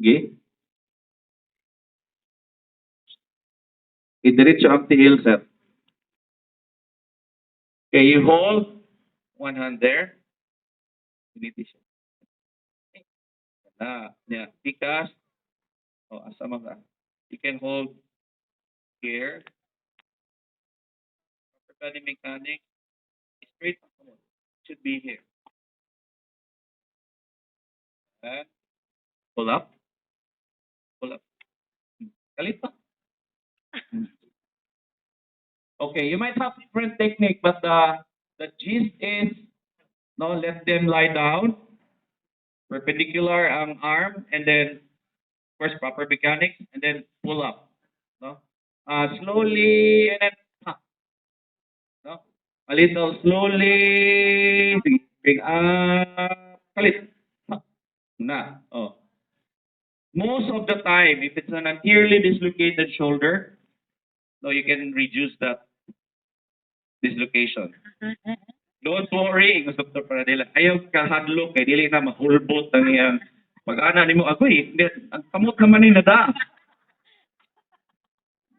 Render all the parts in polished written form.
Okay? Diretso ang tiil, sir. Okay, you hold one hand there. Piniti siya. Yeah, because, asa mga, you can hold here. Body mechanic, straight forward. Should be here. And pull up. Pull up. Kalit pa. Okay, you might have different technique, but the gist is, no, let them lie down, perpendicular ang arm, and then first proper mechanics, and then pull up, no, slowly, and then no, a little slowly, bring up, kalit, na, oh. Most of the time, if it's an anteriorly dislocated shoulder, no, you can reduce that dislocation. Don't worry, gusto ko para nila. Ayaw ka hadlok kay dili na mahulbot ang iyang pag-ana nimo agoy. Ang kamot naman ni nada.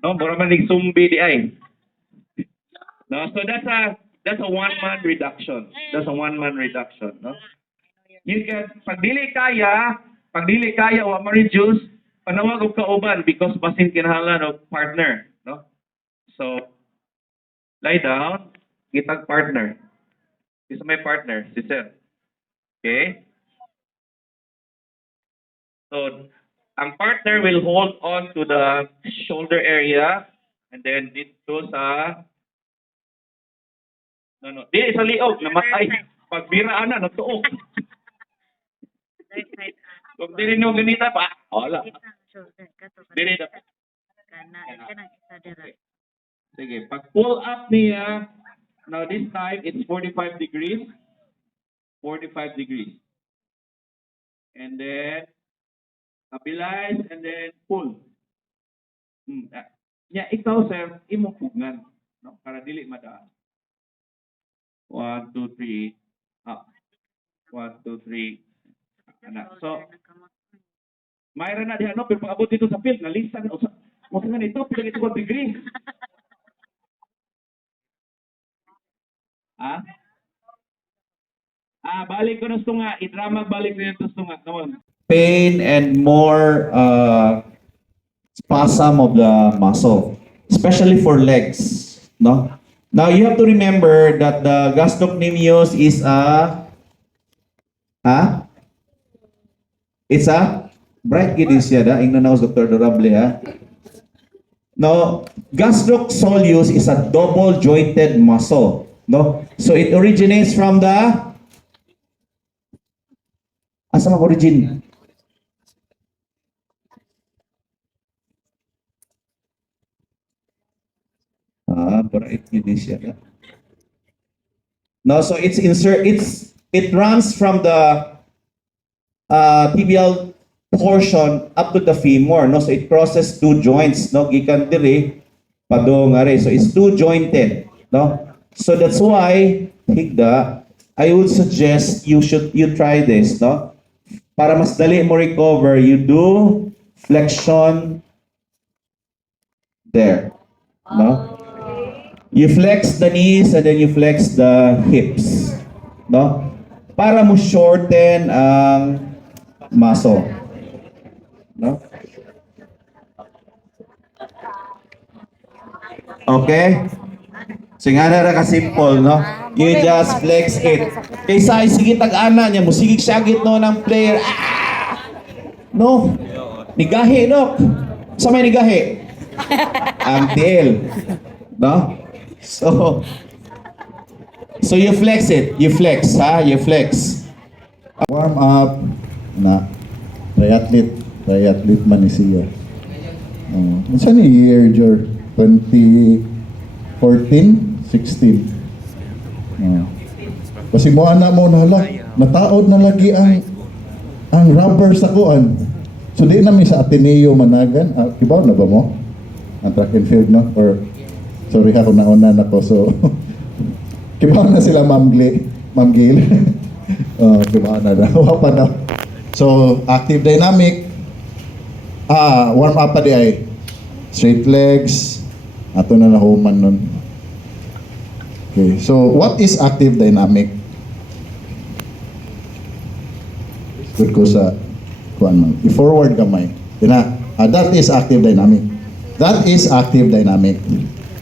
No, mura man ning sumbi di ay. No, so that's a one-man reduction. That's a one-man reduction, no? You can pag dili kaya wa ma-reduce, panawag og kauban because basin kinahanglan og partner, no? So lie down, kitag partner. Isa may partner, si Sir. Okay? So, ang partner will hold on to the shoulder area and then dito sa di sa liog namatay. Pagbiraan na nagtuog. Kung dili nyo ganita pa, wala. Dili na. Okay. Sige, pag pull up niya, now this time it's 45 degrees. 45 degrees. And then stabilize and then pull. Yeah, ikaw sir, imong pugngan, no? Para dili madaan. 1, 2, 3 up. 1, 2, 3. Anak. So, mayroon na diha no, pero pag abot dito sa field, nalisan o sa mo nga nito, pila ito 1 degree. Balik ko na ito nga. I-drama balik na ito nga. Come on. Pain and more spasm of the muscle, especially for legs. No. Now you have to remember that the gastrocnemius is it's a bright kidneys siya ingno na Dr. Durable ha. No, gastrocsoleus is a double jointed muscle. No, so it originates from the asa ang origin? Bright kidneys siya. No, so it runs from the tibial portion up to the femur, no, so it crosses two joints, no, gikan diri padong are, so it's two jointed, no, so that's why higda I would suggest you try this, no, para mas dali mo recover. You do flexion there, no, you flex the knees and then you flex the hips, no, para mo shorten ang muscle. No? Okay? So nga na ka simple, no? You just flex it. Kaysa sige tag-ana niya, musigig syagit no ng player. No? Nigahi, no? Sa may nigahi? Ang tail. No? So you flex it. You flex, ha? You flex. Warm up na triathlete man ni siya. Saan ni year, Jor? 2014? 16? Kasi mo anak mo nahala, nataod na lagi ang rubber sa kuan. So di na mi sa Ateneo Managan. Kibaw na ba mo? Ang track and field, no? Or, sorry ha kung nauna na ko. So, kibaw na sila Ma'am Gil. Kibaw na daw. Pa na. So, active dynamic. Warm up pa di ay. Straight legs. Ato na nahuman nun. Okay, so what is active dynamic? Good ko sa kuan man. I-forward kamay. Dina. That is active dynamic. That is active dynamic.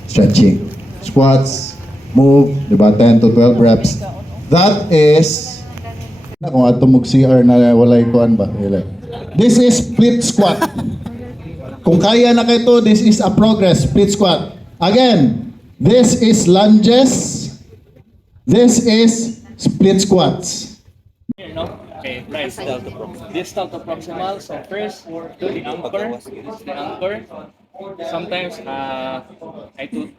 Stretching. Squats, move, di ba? 10 to 12 reps. That is kung ato mog CR na walay kuan ba? This is split squat. Kung kaya na kayo to, this is a progress split squat. Again, this is lunges. This is split squats. Here, no? Okay, right. Distal to proximal. So first, do the anchor. The anchor. Sometimes I put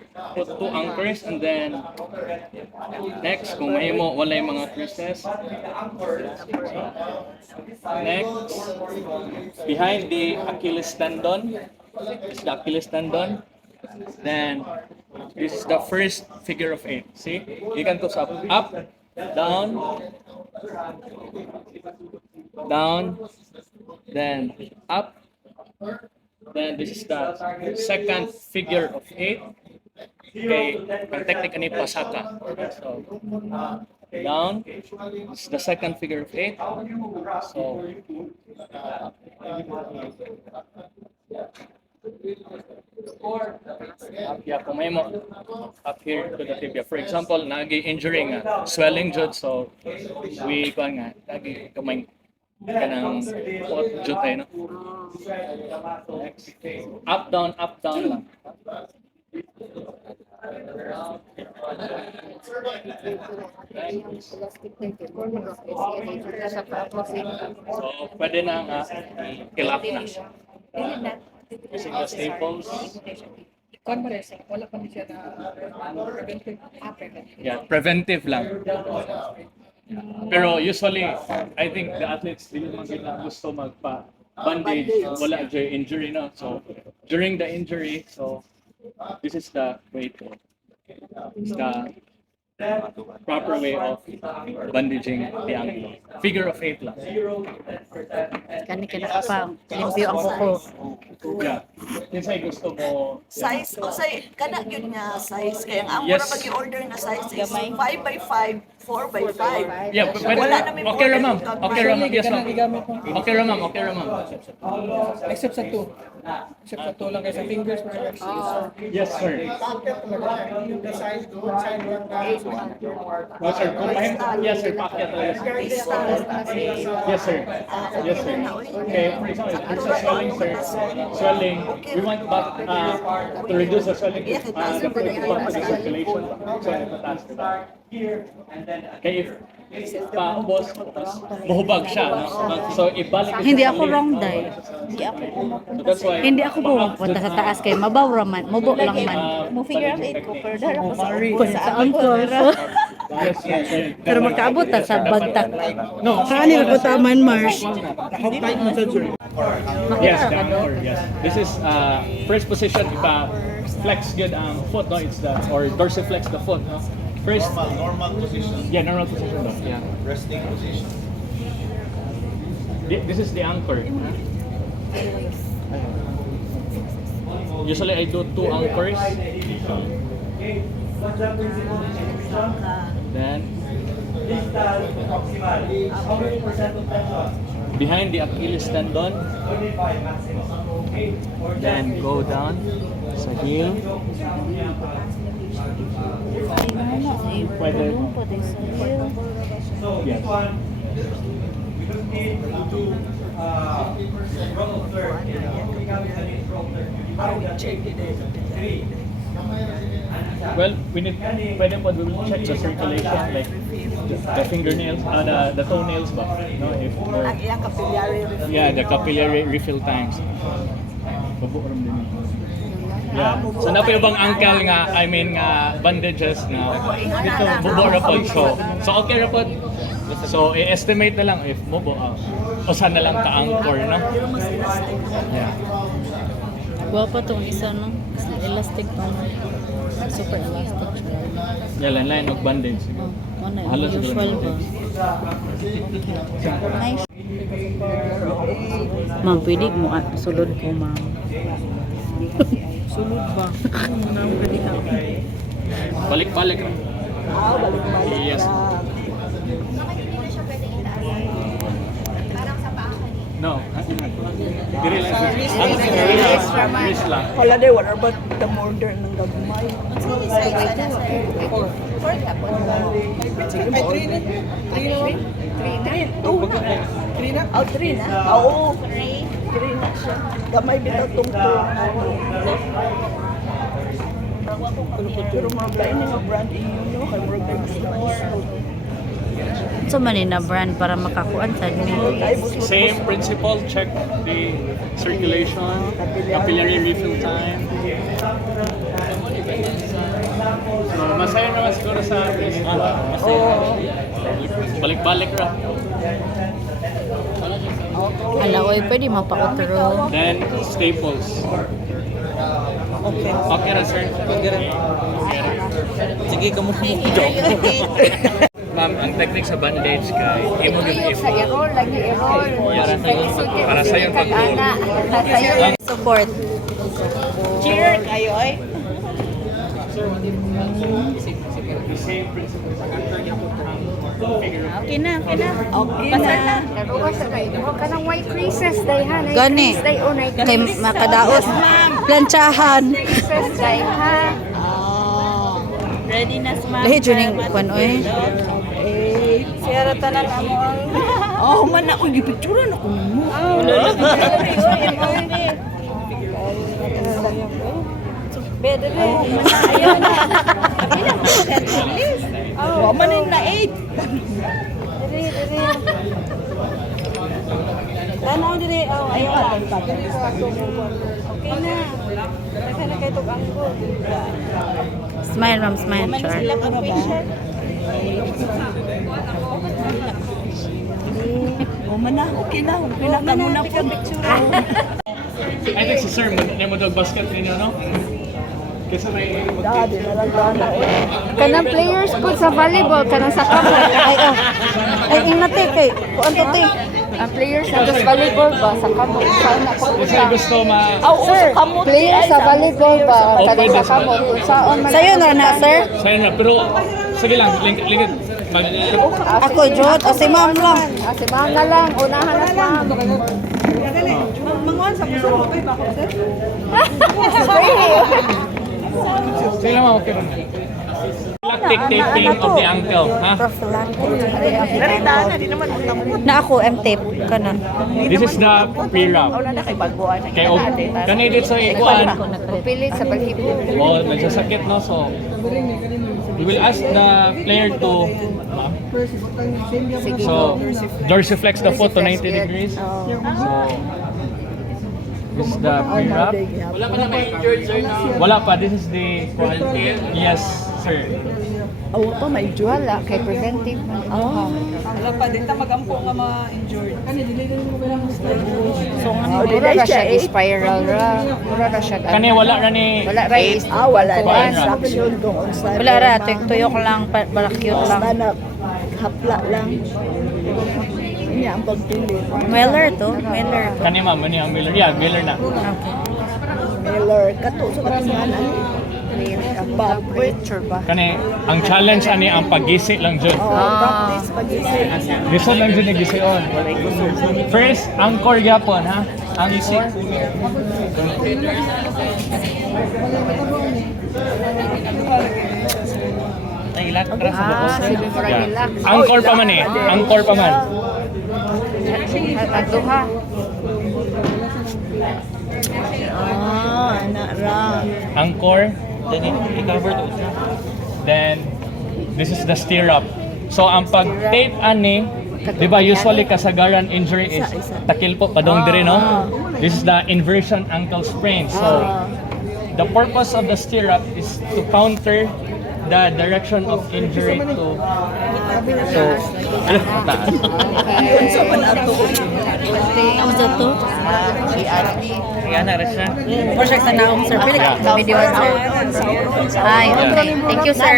two anchors and then next, kung may mo walay mga creases. Next, behind the Achilles tendon. This is the Achilles tendon. Then this is the first figure of 8. See? You can go up, down, down, then up, then this is the second figure of 8. Okay, ang technique ni Pasaka. So, down, this is the second figure of 8. So, yeah, kung may mo up here to the tibia. For example, nagi-injury nga, swelling jud, so we kuan nga, nagi kamay kanang pot jud tayo, no? Next. Up, down lang. So, pwede na nga kilap na. Using the staples. Wala pa siya na preventive. Yeah, preventive lang. Pero usually, I think the athletes dili man gid na gusto magpa-bandage, wala dyan injury, no? So, during the injury, so, this is the way to, the proper way of bandaging the ankle. Figure of 8 lang. Kani kinakapang limpyo ang kuko. Yeah. Kinsay gusto mo, Size, o say, kana yun nga size. Kaya ang amo Yes. na pag-i-order na size is 5x5, 4x5. yeah, pwede, Wala namin okay ra ma'am, order. okay ra ma'am, yes ma'am. Okay ra ma'am, okay ra ma'am. Except sa 2. Except sa 2 lang kasi fingers na Yes sir. the size No sir, kung yes sir, pakyat talaga. Yes sir. Yes sir. Okay, for example, if there's a swelling sir, swelling, we want to reduce the swelling, the circulation, so mataas diba? Okay, if paubos, mahubag siya, no? So ibalik ko Hindi sa ako lift. wrong day. So that's why Hindi ako pumunta sa taas kay mabaw raman, mubo lang man. Mo figure out 8 ko, pero dara pa sa Sa angkor. yes, yes, sir. Pero magkaabot ta sa bagtak. No, Saan nila ko taman, Mars? Nakapay mo sa jury. yes, the anchor, yes. This is first position, flex good ang foot, no? It's the, or dorsiflex the foot, no? First, Normal position, yeah, normal position, no? Yeah. resting position. This is the anchor. Usually I do 2 anchors. Then behind the Achilles tendon. Then go down sa heel. Pwede. Yes. Well, we need, pwede po, we will check the circulation, like the fingernails, the toenails ba? No, if ang iyang capillary refill. yeah, the capillary refill times. Babuoram din. Yeah. So na po yung bang ankle nga, I mean nga bandages na dito bubora po. So okay ra po. So i-estimate na lang if mo o saan na lang ka-anchor, no? Yeah. Guwapa tong isa no. Elastic pa no. Super elastic. Yeah, line og bandage. Oh, Ano, Halos usual siguro. ba? Nice. Ma'am, pwede mo sulod ko, ma'am. Sulod ba? Ano ka diha? Balik-balik. Balik-balik Yes. lang. No. Diri lang. Wrist lang. Wala day, what about the murder ng gagmay? Three na? Oh, three na? Oo. Three na siya. Gamay bitaw tungtong. Pero mga blind nga brand inyo, no? Kay mga gusto na gusto. So, manin na brand para makakuan sa mi. Same principle, check the circulation, capillary refill time. So, masaya naman siguro sa wrist. Balik-balik ra. Ala, oy, pwede mapa-otro. Then, staples. Okay ra, sir. Sige, kamu. Ma'am, ang technique sa bandage kay imo gyud Sa i-roll, lagi i-roll. para sa yung pag-roll. Support. Cheer kayo, ay. Same principle sa kanto niya po Okay na, okay na. Okay na. Pero sa kayo, ka ng white creases, dayhan. Gani. Day o night Kay makadaos. Plantsahan. creases, dayhan. Ready na sma. Lahi juning kwan oy. Siyara tanan amo ang... Oh, man ako, gipicturan ako mo. Better rin. Ayaw na. Oh, manin na 8. Tanaw dire. Oh, ayaw na. Okay na. Saka na kayo itong angko. Smile, ma'am, smile. Sure. Sila ka ba? Oh, mana. Okay na. Okay na. Kamu na po. I think si sir, mo daw basket ninyo, no? Kasi may Dadi na lang gana eh. Kanang players po sa volleyball, kanang sa kamot. Ay, oh. Ay, inate kay. Kuan to te. Ang players sa volleyball ba, sa kamot. Saan na po kasi gusto ma... Oh, Sir, kamot. players sa volleyball ba, kanang sa kamot. Saan man. Sayo na na, sir. Sa'yo na, pero sige lang, lingkid. Ako, Jod. O si ma'am lang. Si ma'am na lang, unahan na ma'am. Manguan sa puso ko kay bako, sir. Sige lang, okay lang. Lactic taping of the ankle, ha? Narita na, di naman magtamot. Na ako, M-tape. Kana. This is the pre-wrap. Wala na kay baguan. Kaya kanay dito sa ikuan, Pilit sa balhibo. o nagsasakit, no? So, we will ask the player to, so, dorsiflex the foot to 90 degrees. So, this is the pre-wrap. Wala pa na may injured, sir, na. Wala pa, this is the quarantine. Yes, sir. Awa pa, may injured. Wala, kay preventive man. Wala pa, din ta magampo nga ma-injured. So, mura na siya spiral ra. Mura na siya. Kani wala ra ni... Wala ra is. Wala na Kuan. instruction kung unsa. Wala ra. Tuyok lang. Para cute Basta lang. na hapla lang. Niya ang pagpili. Mailer to. Mailer to. Kani ma'am, ano yung Miller? Yeah, Miller na. Miller, kato sa katinganan. Picture ba? Kani, ang challenge ani ang pagisi lang dyan. Practice pag-isip. Gusto lang dyan nagisiyon. First, angkor gyapon, ha? Angkor. Sige, mura relax. Angkor pa man eh. Angkor pa man. At duha. Anak ra. Angkor. Then, this is the stirrup. So, ang pag-tape ani, di ba usually kasagaran injury is takil po, padong dire, no? This is the inversion ankle sprain. So, the purpose of the stirrup is to counter the direction of injury to... So, ano? Unsa man ato? Ang sa to? Or siya sa naong sir. Pili ka video sir. Ay, okay. Thank you sir.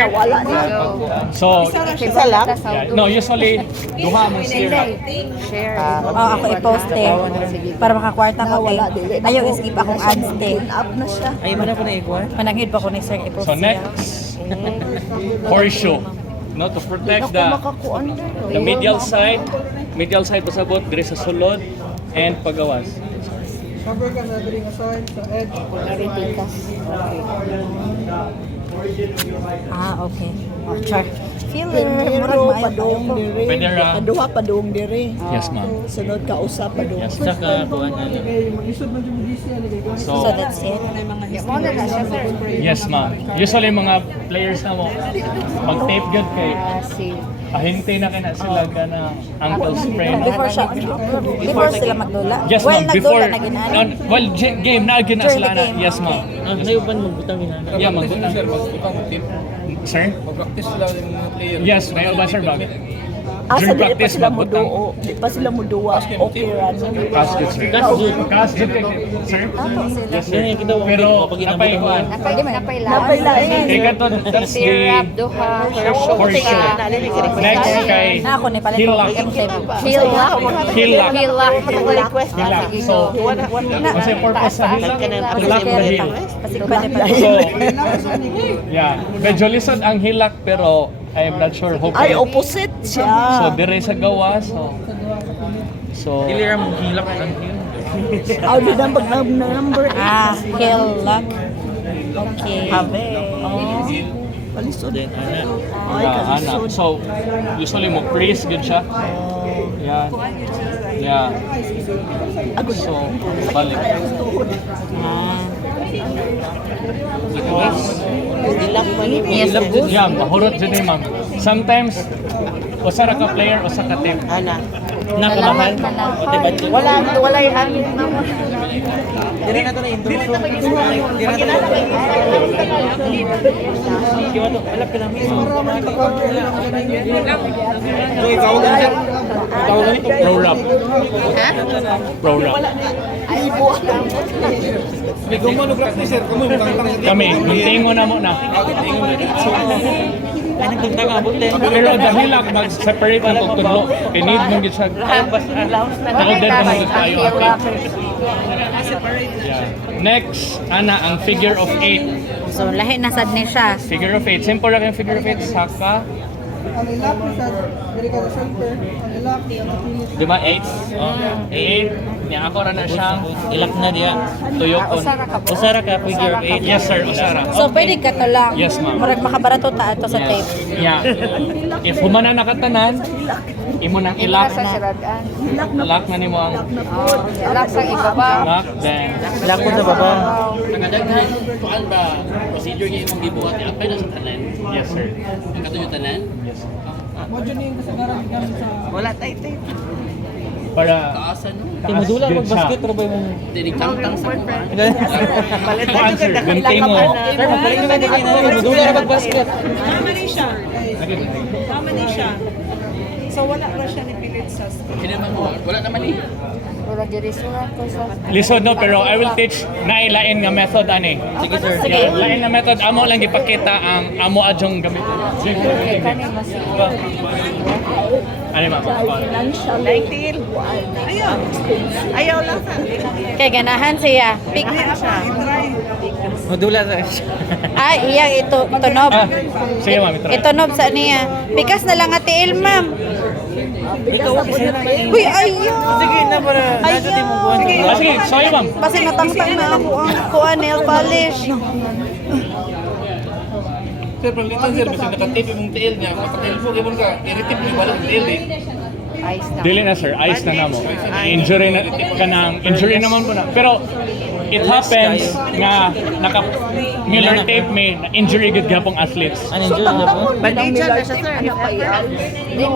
So, Isa lang? no, usually, duha mo share. Share. Oh, ako i-post eh. Para makakwarta ko kay. Ayaw skip akong ads eh. Up na siya. Mananghid pa ko ni sir i-post So siya. next, horseshoe. No, to protect the medial side pasabot diri sa sulod and pagawas. Cover ka na diri nga side sa edge. Ah, okay. Oh, char. Pero padung diri. Pwede ra. Aduha padung diri. Yes, ma'am. Sunod ka usap padung. Yes. Okay, mag-isod man yung GC ano kay So So, that's it. yes, ma'am. Usually mga players na mo mag-tape good kay ahinte na kina sila ka na ankle sprain. Before sila magdula. Yes, Well, ma'am. Before, nagdula na ginani. well, game na gina During sila the na. game. Yes, ma'am. Ngayon ba magbutang ina? Yeah, magbutang. Sir, magbutang mo tip. Sir? Mag-practice sila yung mga player. Yes, may ba sir bag? Asa During dili pa practice, sila magbutang. muduo. Di pa sila muduwa. Okay ra. Cash good, sir. Cash good, sir. Yes, sir. Yan, kita mo. Pero, Pag napay ko. Napailain. Ikaw to, that's the horseshoe. Next kay Na ako ni palit Hilak. Hilak. Hilak. Request. Hilak. So, kasi purpose sa hilak, hilak the hill. Pasigpan ni pala. So, yeah. Medyo lisod ang hilak pero I'm not sure. Ay, Hopefully. opposite siya. So, dire sa gawa. So, Dili ra mo hilak ang hill. Aw, di na pag number 8. Ah, Hilak. Okay. Habe. Oh. Palisod. Then ana. Ay, yeah, anak. kalisod. So, usually mo freeze good siya. Yeah. Yeah. So, balik. Ah. Yes, Yeah, mahurot dyan eh, ma'am. Sometimes, usa ra ka player, usa ka team. Ana. Nakamahal. Wala yung hangin. Dili na to na intro. Dili na to. Kiwa to, alap ka namin. So, ikaw ka sir. Ikaw ka nito. Pro rap. Pro rap. May gumano practice sir. Kamo yung tangtang. Kami, muntingo na mo na. Ay, nagtagtang abot din. Pero dahil lang mag-separate ang tutudlo, kinid mong gid siya. Nakaded na mong tayo. Yeah. Next, ana, ang figure of 8. So, lahi na sad ni siya. Figure of 8. Simple lang yung figure of 8. Saka, Ang ilap ni sa diri ka sa center. Ang ilap ni ang finish. di ba 8? 8. Niya ako ra na siyang Ilak na diya. tuyokon. Usara ka figure of 8. Yes sir, usara. So, pwede ka to lang. Yes, ma'am. Murag makabarato ta ato sa tape. Yeah. If humana nakatanan, imo nang ilak. Ilak na nimo ang Ilak sa ibaba. ilak, then Ilak ko sa baba. Kuan ba procedure gyud imong gibuhat ni apay na sa tanan. yes sir. Ang katuyo tanan. Yes. Mo dyan yung kasagaran gamit sa Wala tayo. Para Kaasan no. Timudula good pag siya. basket ra ba yung Dili kantang sa kuan. Kuan, sir, gunting mo. Sir, magpalit na din na. Timudula ra pag basket. Tama ni siya. Tama ni siya. So wala ba siya ni pilit sa Kini man mo wala naman ni. Wala diri surat ko sa. Lisod no, pero I will teach na ilain nga method ani. Sige sir. Yeah, lain na method amo lang gipakita ang amo adjong gamiton. Ano ma'am? Financial. 19. Ayaw lang sa. Kay ganahan siya. Pick. Modula sa. Ay, iyang ito tunob. Ah, sige ma'am, ito. Itunob sa niya. Pikas na lang ati il, ma'am. Ikaw kasi na. Uy, ayo. Sige na para nasa din mo buwan. Ah, sige, sorry ma'am. Kasi natangtang na ako ang kuha nail polish. Sir, palitan sir kasi nakatape imong tiil niya. Makatelfo gyud ka. I-retip ni balik tiil eh. Dili na sir, ayos na namo. Injury na kanang injury naman po na. Pero it happens nga naka Miller tape may na injury gud gyapong athletes. Bandage na siya, sir.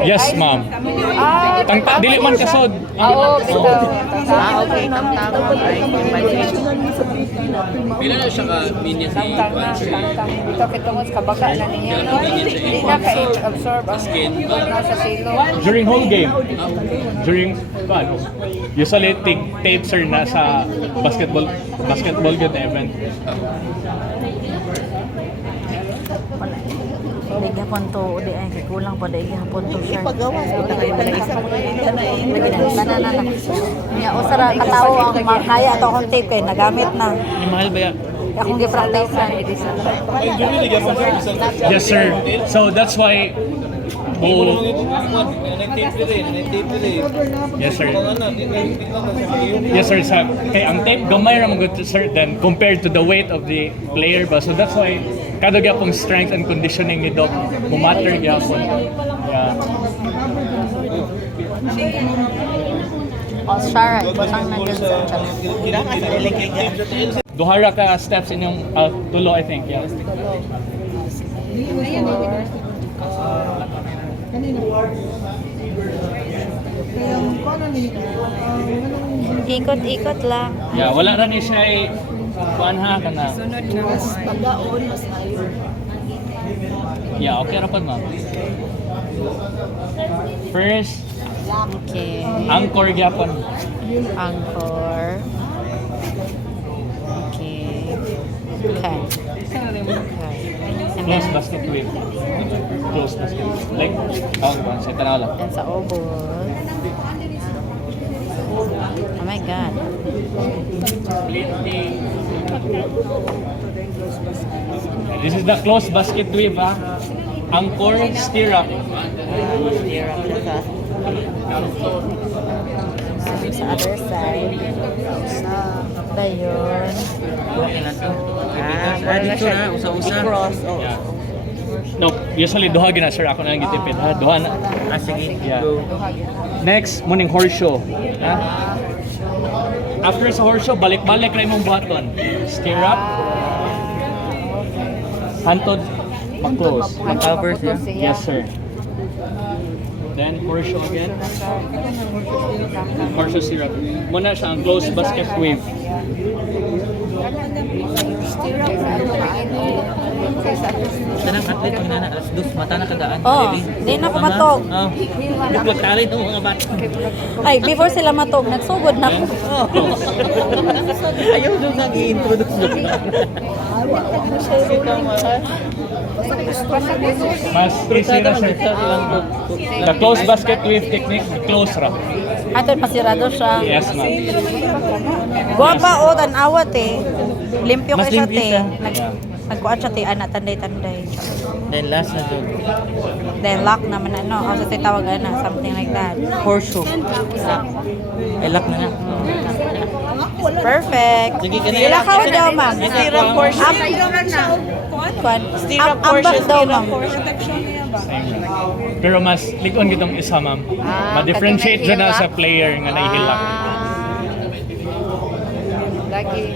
Yes, ma'am. Dili man kasod. Oo, bitaw. Okay. Tama. Pila na siya ka minutes ni Bitaw kitungod sa kabaga na niya. No? Hindi na ka-absorb ang nasa silo. During whole game. During ano, usually tape sir na sa basketball good event. Hindi gapon to, di ay kulang pa dai gapon to, sir. Ipagawas kita kayo na isa mo na. Niya usara katawo ang makaya to akong tape kay nagamit na. Mahal ba yan? Akong gi-practice na. Yes, sir. So that's why Yes, sir. Yes, sir. Kay ang tape gamay ra man gud, sir, then compared to the weight of the player ba. So that's why kada gyapong strength and conditioning ni Doc matter gyapon. Yeah. Shara, butang na dyan sa Duhara ka steps inyong tulo, I think. Yeah. Ikot-ikot lang. Yeah, wala ra ni siya kuan ha kana. Yeah, okay ra pud, ma'am. First, Okay. anchor gyapon. Anchor. Okay. Okay. And Close then, basket weave. Close basket. Like, ba sa tanaw lang. and sa obos. Oh my God. This is the close basket weave, ha. Anchor, stirrup. Steer up siya sa other side. Dayon. Dito na, usa-usa. I-cross. Oh. Yeah. No, usually duha gina sir ako na lang gitipid ha. Duha na. Sige, Yeah. go. Next, muning horseshoe. Ha? After sa horseshoe, balik-balik na imong buhaton. Stirrup. Hantod, mag-close. Mag-cover siya. Yes, sir. Then, horseshoe again. Horseshoe stirrup. Muna siya ang close basket weave. Tanang atlet ang nana, alas dos, mata na kadaan. Oh, di na ako matog. Oh, nagpagtalin ng mga bata. Ay, before sila matog, nagsugod na ako. Ayaw doon nang i-introduce doon. Mas easy na sir. The close basket weave technique, close ra. Ato masirado siya. Yes, ma'am. Guwapa o tanawat eh. Limpyo Mas kay siya limpyo te. siya. Nagkuat siya te, ana tanday-tanday. Then last na doon. Then lock naman ano, o sa tawag ana, something like that. Horseshoe. Ay, lock na na. Perfect. Sige, ka na. Sila ka daw, ma'am. Stirrup portion. Kwan. Stirrup Ambak portion, daw, stirrup ma'am. Pero mas ligon gitong isa, ma'am. Ma-differentiate dyan na sa player nga naihilak.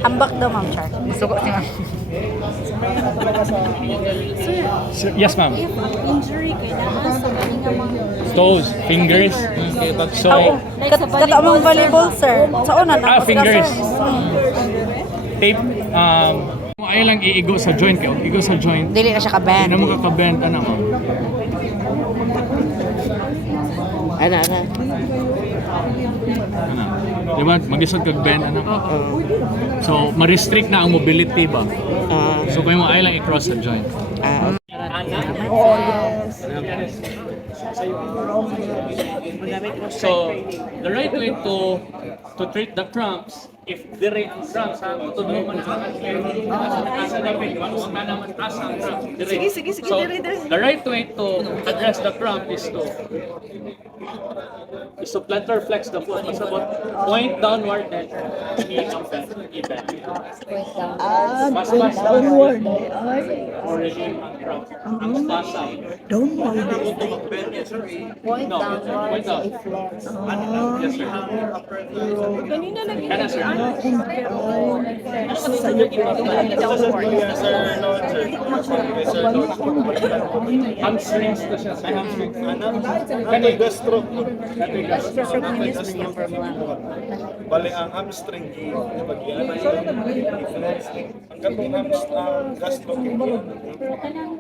Ambak daw, ma'am, Char. Suko siya. Yes, ma'am. Injury kay naman sa kaninga mga Toes, fingers. So, Kata mong volleyball, sir. Sa una na. fingers. Tape, ayaw lang iigo sa joint kayo. Igo sa joint. Dili na siya ka-band. Hindi na makakabend, ano, ma'am. Ana. Ano? Di ba? Mag-isod kag bend, ano? So, ma-restrict na ang mobility ba? So, kung mo ayaw lang i-cross sa joint. So, the right way to treat the cramps, if dire ang cramps, ha, matudlo man ang athlete, asa dapat, manuwa ka naman asa ang cramps, dire. So, the right way to address the cramp is to plantar flex the foot, masabot, point downward and e-bend. Mas downward. Or relieve ang cramp. Ang spasm. Point No, downward, point down. i-flex. Yes, sir. kanina lagi Kana, sir. Hamstrings to siya sa hamstrings. Kani gastro. Bali ang hamstring bagyan difference ang katong gastro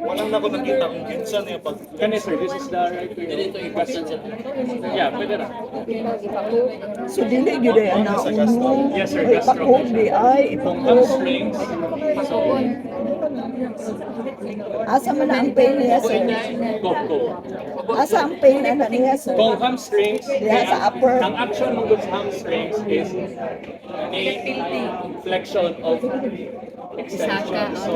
walang na ko nakita kung kinsa niya pag Kani sir, this is the right way. Dito yung question sir. Yeah, pwede ra. So dili gyud ay ana uno. Yes sir, gastro. Ay Kung hamstrings, so asa man ang pain niya sir? go. Asa ang pain ana niya sir? Kung hamstrings, Yeah, sa upper. ang action ng good hamstrings is a flexion of extension. So,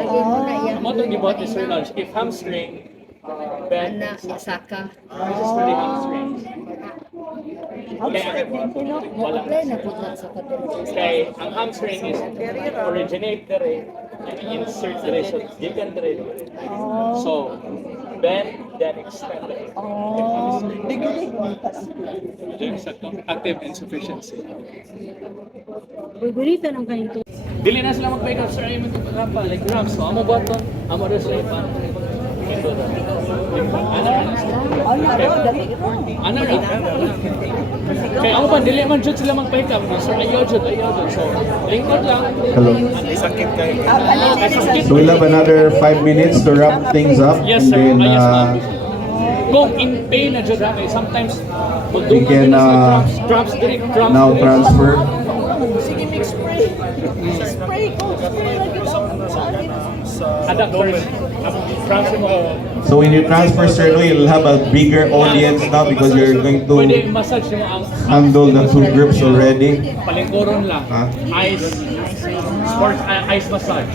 mo to gibot ni Sir Lodge, if hamstring, bend, this is for the hamstrings. Wala. Kaya ang hamstring is originate dire, insert dire, so gikan dire. So, bend, then extend. Active insufficiency. Gugurita ng ganito. Dili na sila mag-pick up, sir, ayaw mo ito pagkapa, like drums, so amo button, amo rin sila pa. Ano ra? Kaya ako pa, dili man dyan sila mag-pick up, sir, ayaw dyan. So, lingkod lang. Hello. sakit kay So we'll have another 5 minutes to wrap things up. Yes, sir. And then, Yes, ma'am. Kung in pain na dyan, okay, sometimes, We can, drums, now transfer. Sige, mix spray. Spray ko. Spray lagi daw. adapters, transfer mo. So when you transfer, Sir Louie, you'll have a bigger audience now because you're going Pwede to massage mo ang handle the two groups already. palingkuron lang. Huh? Sports ice massage.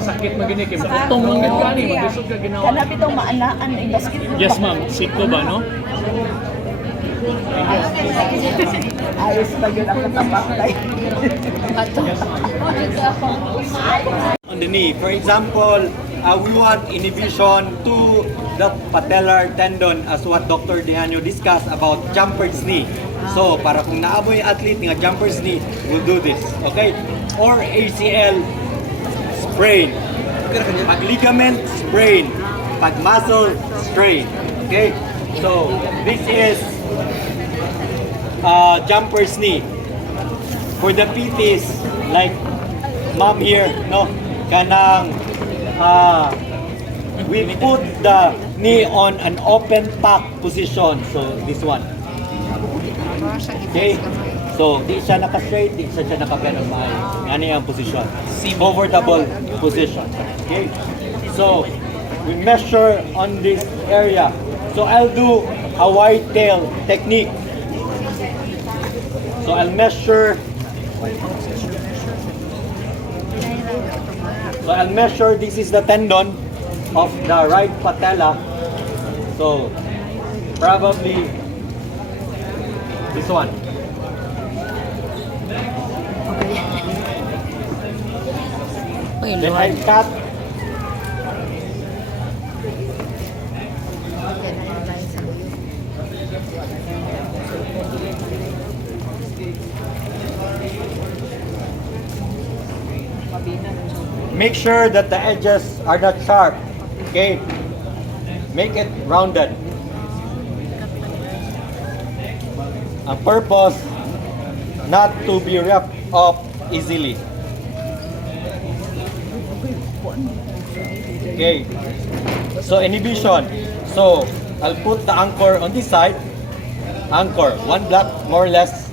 Sakit maginik eh. Utong lang yung kani, magisog ka ginawa. Hanap itong maanaan ay basketball. Yes ma'am, sikto ba no? Ayos pa yun ako tapaklay. On the knee. For example, we want inhibition to the patellar tendon as what Dr. Dehanyo discussed about jumper's knee. So, para kung naamoy athlete nga jumper's knee, we'll do this. Okay? Or ACL sprain. Pag ligament, sprain. Pag muscle, strain. Okay? So, this is jumper's knee. For the PTs, like mom here, no, kanang we put the knee on an open pack position. So this one. Okay. So di siya naka-straight, di siya naka-bend on my. Ano yung position? Comfortable position. Okay. So we measure on this area. So I'll do a wide tail technique. So I'll measure. So I'll measure, this is the tendon of the right patella. So probably this one. Then I cut. Make sure that the edges are not sharp. Okay? Make it rounded. Ang purpose, not to be wrapped up easily. Okay. So inhibition. So I'll put the anchor on this side. Anchor, one block more or less.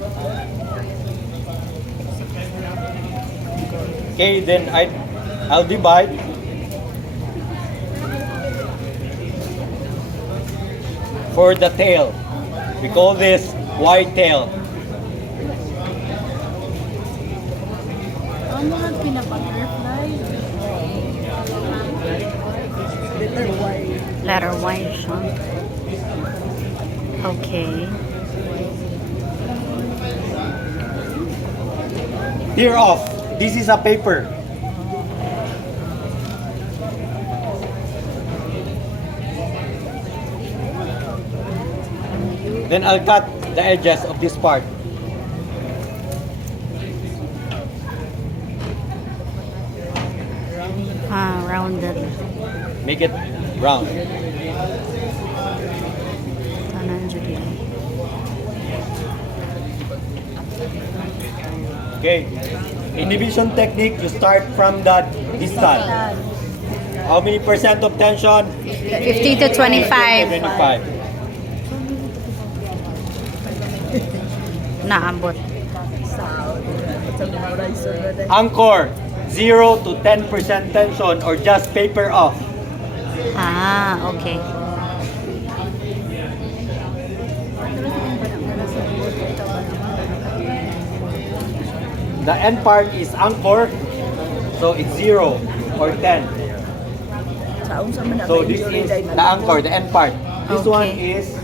Okay, then I'll divide. For the tail, we call this wide tail. Ang mga pinapag-butterfly. Letter Y siya. Okay. Tear off. This is a paper. Then I'll cut the edges of this part. Rounded. Make it round. Tanan jud yan. Okay. Inhibition technique, you start from the distal. How many percent of tension? 50 to 25. 25. Naambot. Anchor, 0 to 10% tension or just paper off. Ah, okay. The end part is anchor, so it's 0 or 10. So this is the anchor, the end part. This one Okay. is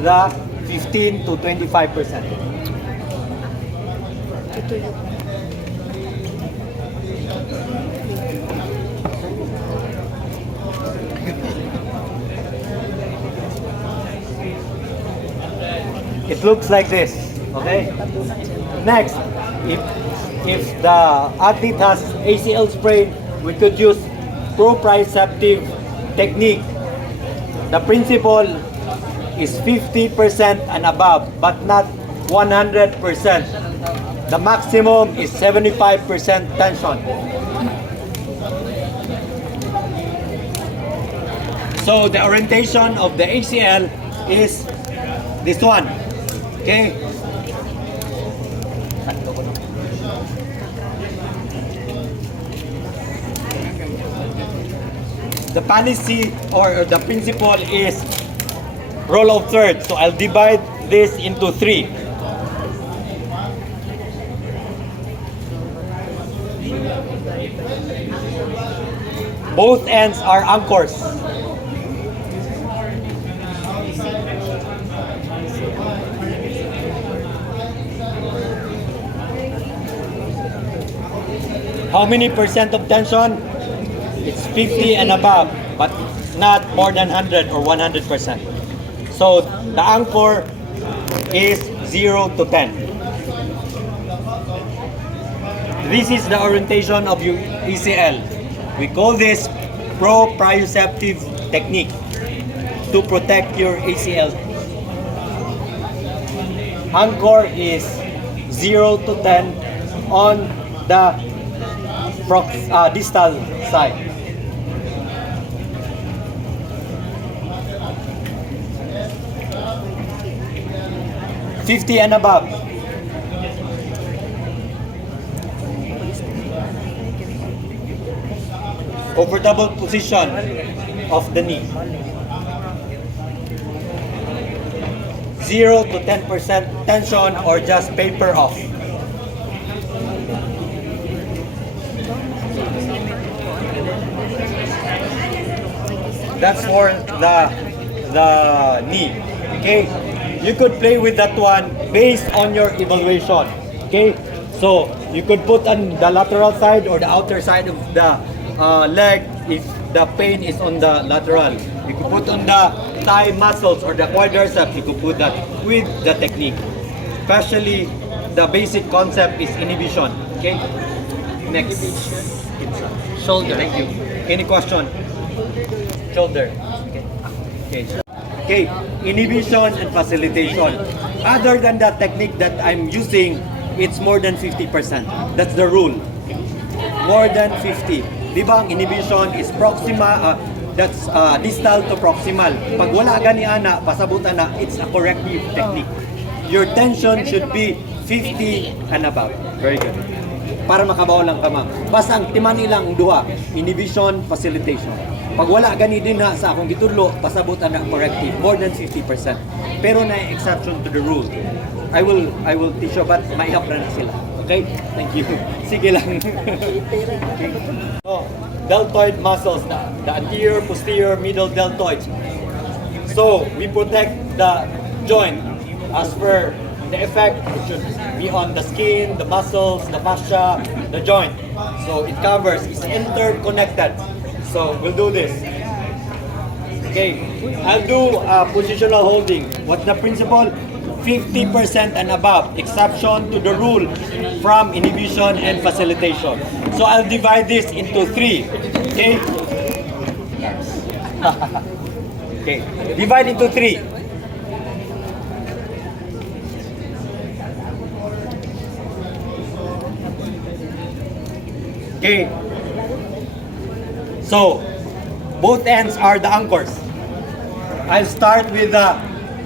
the 15 to 25%. It looks like this, okay? Next, if the athlete has ACL sprain, we could use proprioceptive technique. The principle is 50% and above, but not 100%. The maximum is 75% tension. So the orientation of the ACL is this one. Okay? The policy or the principle is roll of thirds. So I'll divide this into 3. Both ends are anchors. How many percent of tension? It's 50 and above, but not more than 100 or 100%. So the anchor is 0 to 10. This is the orientation of your ACL. We call this proprioceptive technique to protect your ACL. Anchor is 0 to 10 on the distal side. $50 and above. Comfortable position of the knee. 0 to 10% tension or just paper off. That's for the knee. Okay? You could play with that one based on your evaluation. Okay? So you could put on the lateral side or the outer side of the leg if the pain is on the lateral. You could put on the thigh muscles or the quadriceps. You could put that with the technique. Especially the basic concept is inhibition. Okay? Next. Shoulder. Thank you. Any question? Shoulder. Okay. Okay. Inhibition and facilitation. Other than the technique that I'm using, it's more than 50%. That's the rule. More than 50. Di ba ang inhibition is proximal, that's distal to proximal. Pag wala gani ana, pasabutan na, it's a corrective technique. Your tension should be 50 and above. Very good. Para makabaw lang ka, ma'am. Basta ang timan ilang duha, inhibition, facilitation. Pag wala gani din na sa akong gitudlo, pasabutan na corrective, more than 50%. Pero na exception to the rule. I will teach you, but maihap na sila. Okay? Thank you. Sige lang. Okay. So, deltoid muscles, the anterior, posterior, middle deltoids. So, we protect the joint as per the effect. It should be on the skin, the muscles, the fascia, the joint. So, it covers, it's interconnected. So, we'll do this. Okay, I'll do positional holding. What's the principle? 50% and above, exception to the rule from inhibition and facilitation. So I'll divide this into 3. Okay? Okay. Divide into 3. Okay. So, both ends are the anchors. I'll start with the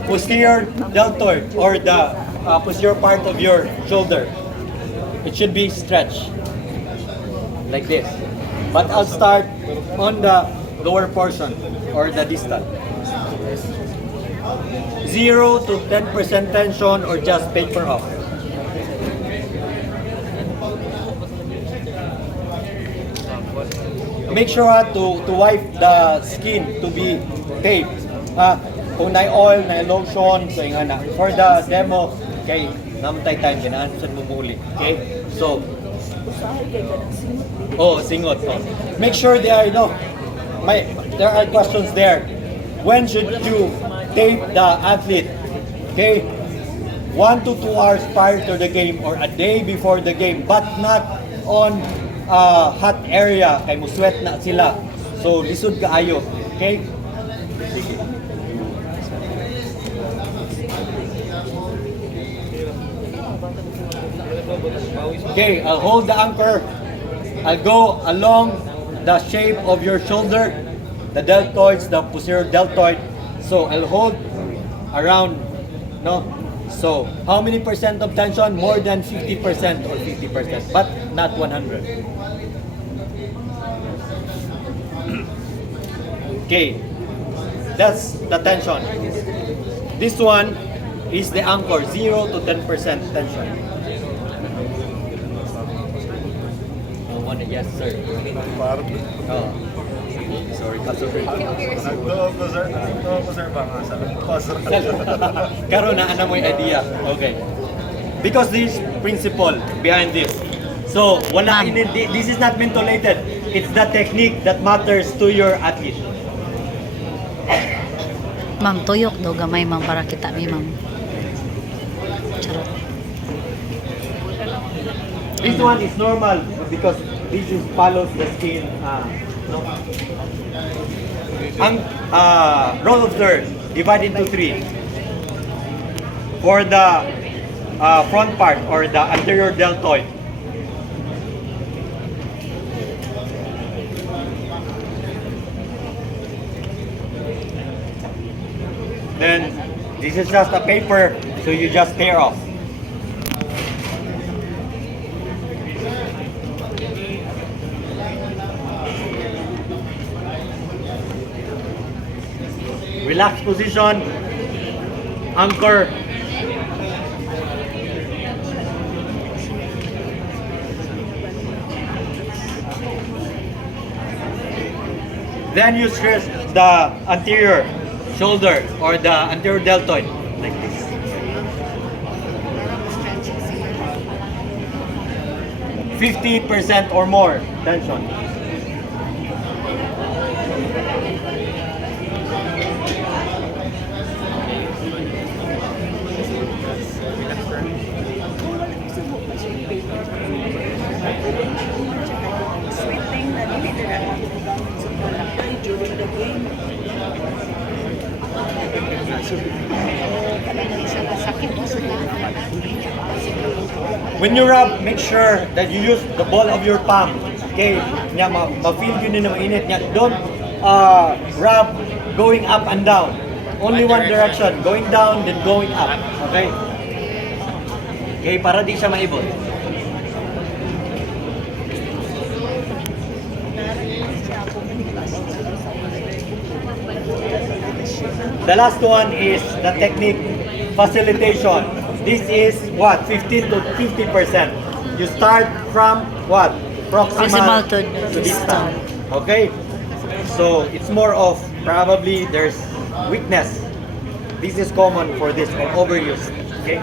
posterior deltoid or the posterior part of your shoulder. It should be stretched like this. But I'll start on the lower portion or the distal. 0 to 10% tension or just paper off. Make sure to wipe the skin to be taped. Kung na oil, na lotion, so yung ana. For the demo, okay, namatay time, ganahan sa mumuli. Okay? So, singot. Oh. Make sure they are, there are questions there. When should you tape the athlete? Okay? 1 to 2 hours prior to the game or a day before the game, but not on hot area kay muswet na sila. So lisod kaayo, okay? Okay, I'll hold the anchor. I'll go along the shape of your shoulder, the deltoids, the posterior deltoid. So I'll hold around, no? So, how many percent of tension? More than 50% or 50%, but not 100. Okay, that's the tension. This one is the anchor, 0 to 10% tension. Yes, sir. Oh. Sorry. Nagtuo ko sir ba nga sa Karon na ana mo yung idea. Okay. Because this principle behind this. So, this is not mentholated. It's the technique that matters to your athlete. Ma'am, tuyok daw gamay ma'am para kita mi ma'am. Charot. This one is normal because this is follows the skin. No. Ang roll of third, divide into 3. For the front part or the anterior deltoid. Then this is just a paper, so you just tear off. Relax position, anchor. Then you stretch the anterior shoulder or the anterior deltoid like this. %50 or more tension. When you rub, make sure that you use the ball of your palm. Okay? Nya ma-feel yun na mainit niya. Don't rub going up and down. Only one direction. Going down, then going up. Okay? Okay, para di siya maibot. The last one is the technique facilitation. This is what? 15 to 50%. You start from what? Proximal to distal. Okay? So it's more of probably there's weakness. This is common for this or overuse. Okay?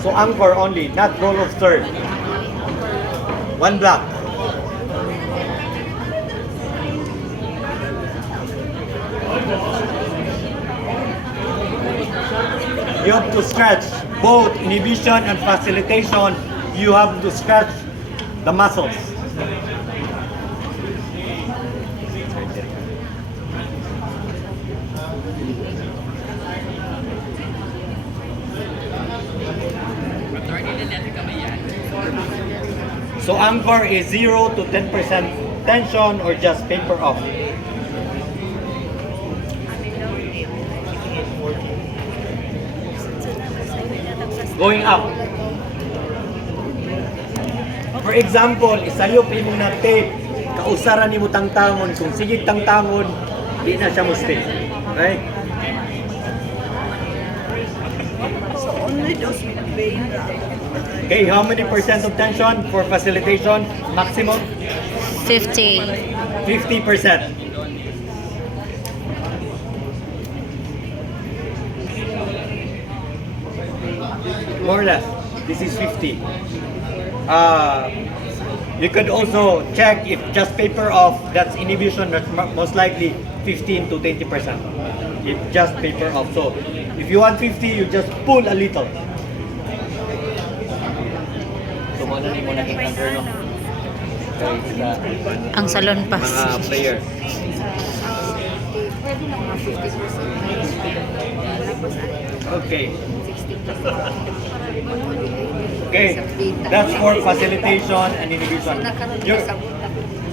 So anchor only, not roll of third. One block. You have to stretch both inhibition and facilitation. You have to stretch the muscles. So anchor is 0 to 10% tension or just paper off. Going up. For example, isayop imo na tape, kausaran nimo tangtangon, kung sige tangtangon, di na siya mo stay. Right? So only those with pain. Okay, how many percent of tension for facilitation? Maximum? 50. 50%. More or less, this is 50. You could also check if just paper off, that's inhibition, that's most likely 15 to 20%. If just paper off. So if you want 50, you just pull a little. So muna ni mo nakita no? Ang salon pa. Mga player. Okay. Okay, that's for facilitation and inhibition.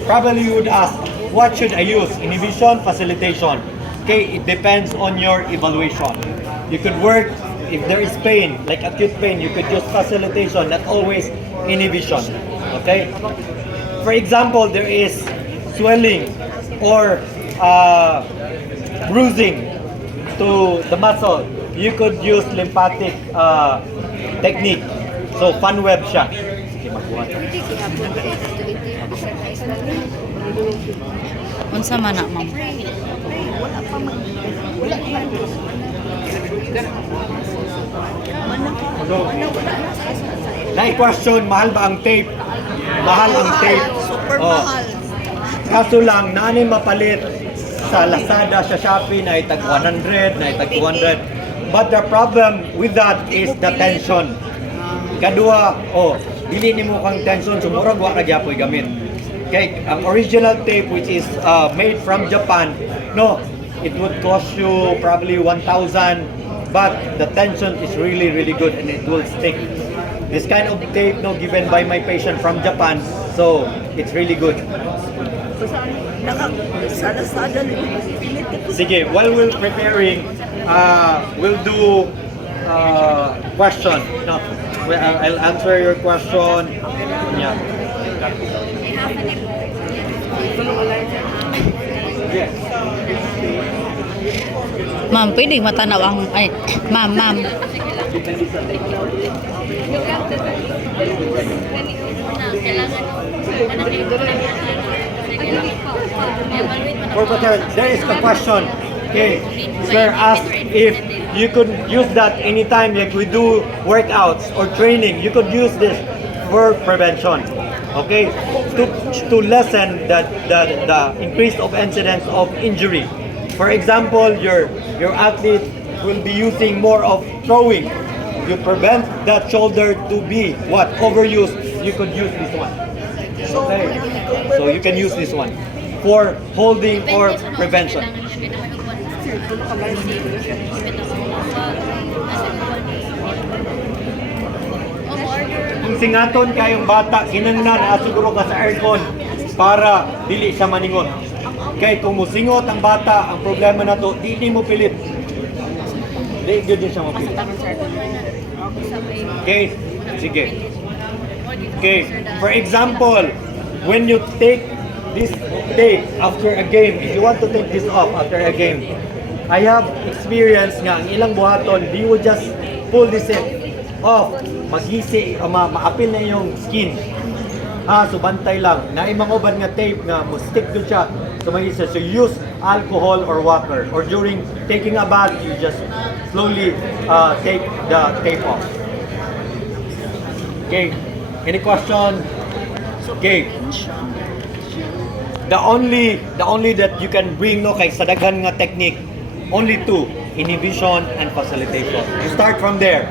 Probably you would ask, what should I use? Inhibition, facilitation? Okay, it depends on your evaluation. You could work, if there is pain, like acute pain, you could use facilitation, not always inhibition. Okay? For example, there is swelling or bruising to the muscle. You could use lymphatic technique. So, fan web siya. Sige, magbuhat. Unsa man na, ma'am? Na-question, mahal ba ang tape? Mahal ang tape. Super Oh. mahal. Kaso lang, nani mapalit sa Lazada, sa Shopee, na itag 100, na itag 200. But the problem with that is the tension. Kadua, dili nimo kang tension, sumurag wa na gyapoy gamit. Okay, ang original tape which is made from Japan, no, it would cost you probably 1,000, but the tension is really, really good and it will stick. This kind of tape, no, given by my patient from Japan, so it's really good. Sa Lazada nila. Sige, while we're preparing, we'll do question. No, I'll answer your question. Yeah. Yes. Ma'am, pwede matanaw ang... Ay, ma'am. For there is a question. Okay, sir asked if you could use that anytime like we do workouts or training. You could use this for prevention. Okay, to lessen the increase of incidence of injury. For example, your athlete will be using more of throwing. You prevent that shoulder to be overused. You could use this one. Okay, so you can use this one for holding or prevention. Kung singaton kayong bata, kinanglan asiguro ka sa aircon para dili siya maningon. Kay kung musingot ang bata, ang problema na to, di mo pilit. Di gyud din siya mapilit. Okay, sige. Okay, for example, when you take this tape after a game, if you want to take this off after a game, I have experience nga ang ilang buhaton, you would just pull this off, maghisi, maapil na yung skin. So bantay lang. Naimangobad nga tape nga mo stick doon siya sa mahisa. So use alcohol or water. Or during taking a bath, you just slowly take the tape off. Okay. Any question? Okay. The only that you can bring no kay sa daghan nga technique, only two, inhibition and facilitation. You start from there.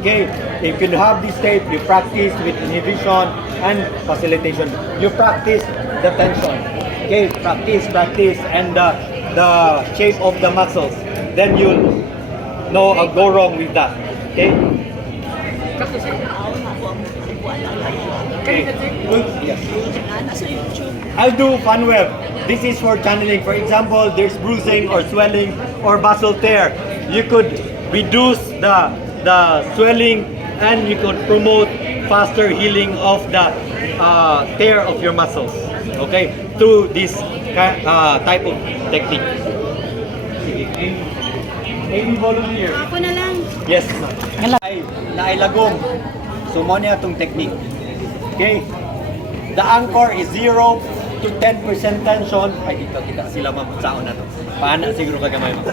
Okay, if you have this tape, you practice with inhibition and facilitation. You practice the tension. Okay, practice, and the shape of the muscles. Then you'll know go wrong with that. Okay. Okay. Yes. I'll do fan web. This is for channeling. For example, there's bruising or swelling or muscle tear. You could reduce the swelling and you could promote faster healing of the tear of your muscles. Okay, through this type of technique. Any volunteer? Ako na lang. Yes, ma'am. Ay, nailagom. So, mo niya itong technique. Okay? The anchor is 0 to 10% tension. Ay, dito kita sila ma'am. Saan na to? Paana siguro kagamay ma'am.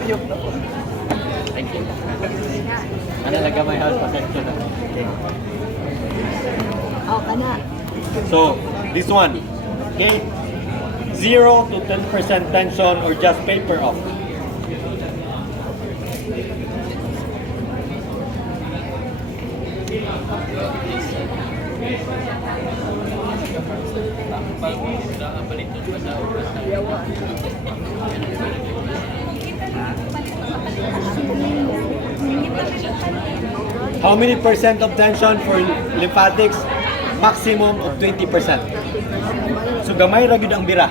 Thank you. Ano na gamay ha? Pasensya na. Okay. Oh, kana. So, this one. Okay? 0 to 10% tension or just paper off. How many percent of tension for lymphatics? Maximum of 20%. So gamay ra gyud ang bira.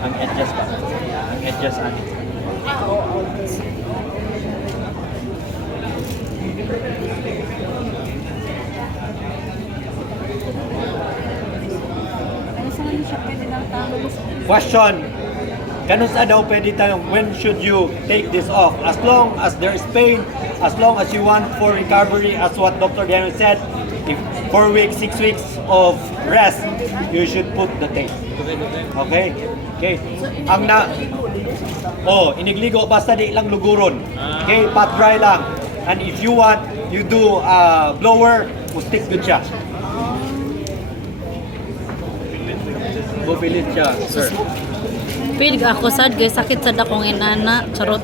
Ang adjust pa. Ang adjust ani. Question. Kanus daw pwede tayong when should you take this off? As long as there is pain, as long as you want for recovery, as what Dr. Diano said, if 4 weeks, 6 weeks of rest, you should put the tape. Okay? Okay. Ang inigligo basta di lang luguron. Okay, pat dry lang. And if you want, you do blower, stick good siya. Bubilit siya, sir. Pwede ako sad guys, sakit sa dakong inana. Charot.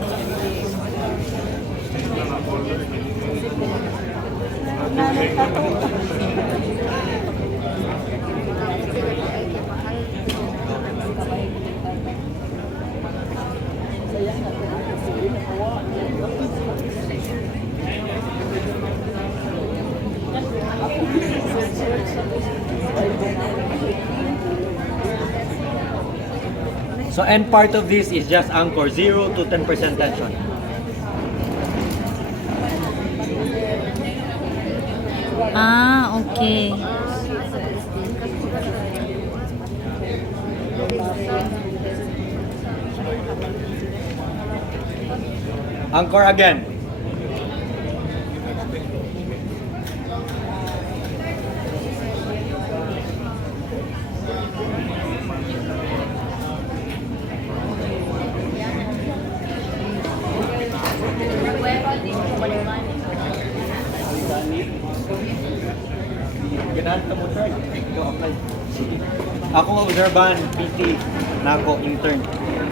So end part of this is just anchor, 0 to 10% tension. Ah, okay. Anchor again. Ako nga observan, PT, na ako intern.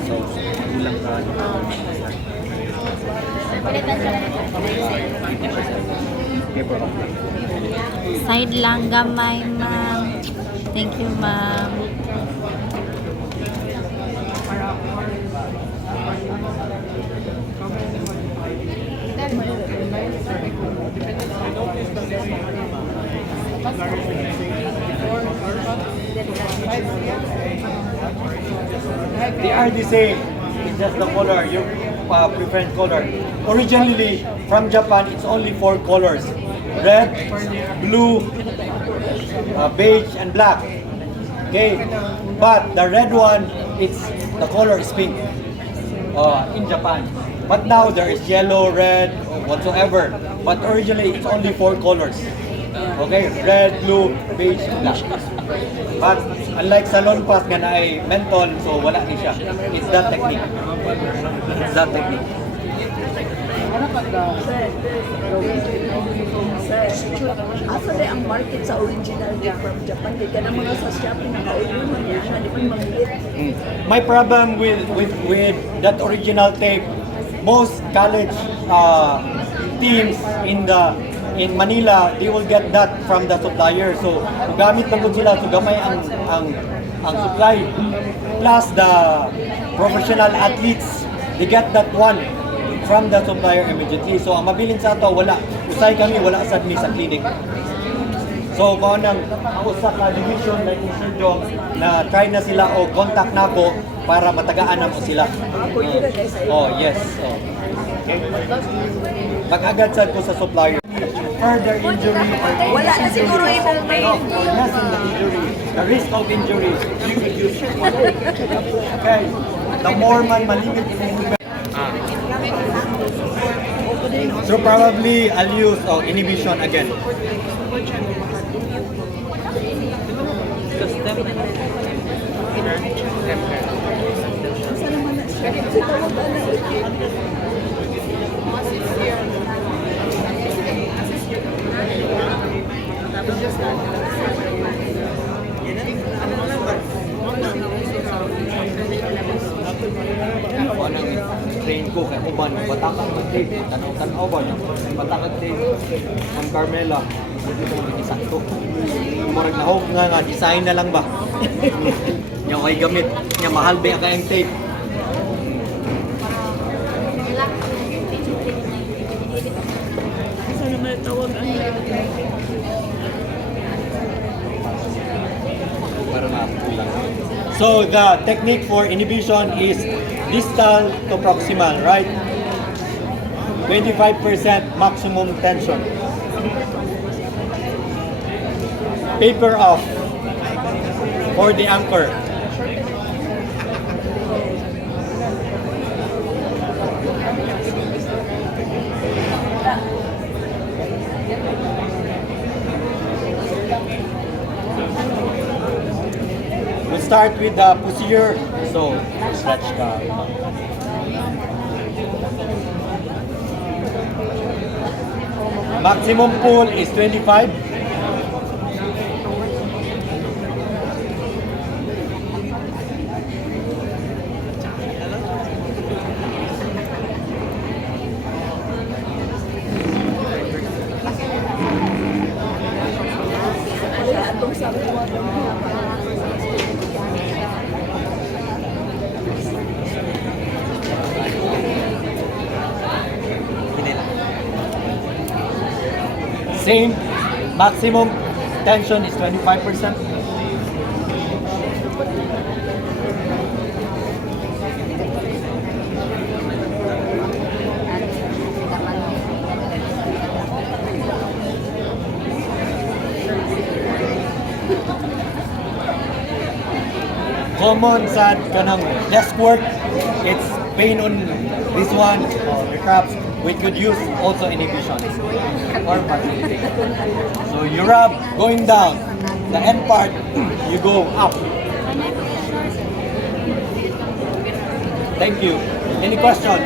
So, ilang ka. Side lang gamay, ma'am. Thank you, ma'am. They are the same. It's just the color, your preferred color. Originally, from Japan, it's only 4 colors. Red, blue, beige, and black. Okay? But the red one, the color is pink in Japan. But now there is yellow, red, whatsoever. But originally, it's only 4 colors. Okay? Red, blue, beige, and black. But unlike salon pass nga na ay menthol, so wala ni siya. It's that technique. It's that technique. Sir, asa na ang market sa original tape from Japan? Di ka na mga sa Shopee naka-order man yan, di man mag-hit. My problem with that original tape, most college teams in Manila, they will get that from the supplier. So gamit na po sila, so gamay ang supply. Plus the professional athletes, they get that one from the supplier immediately. So ang mabilin sa ato, wala. Usay kami, wala sad mi sa clinic. So kung nang usa ka division like Sir Jong na try na sila o contact na ko para matagaan na po sila. Oh, yes. Oh. Mag-agad sad ko sa supplier. Further injury. Wala na siguro ibang may. Yes, in the injury. The risk of injury. Okay. The more man malimit in so probably I'll use inhibition again. Ako nang train ko kay uban batakan ng tape tanaw ba no batakan tape ang Carmela dito mo sakto murag na hope nga design na lang ba nya ay gamit nya mahal ba ka ang tape Asa naman tawag ang So the technique for inhibition is distal to proximal, right? 25% maximum tension. Paper off for the anchor. We'll start with the posterior. So, stretch ka. Maximum pull is 25. Same, maximum tension is 25%. Common sa kanang desk work, it's pain on this one or the traps. We could use also inhibition or facilitate. So you rub going down, the end part you go up. Thank you. Any question?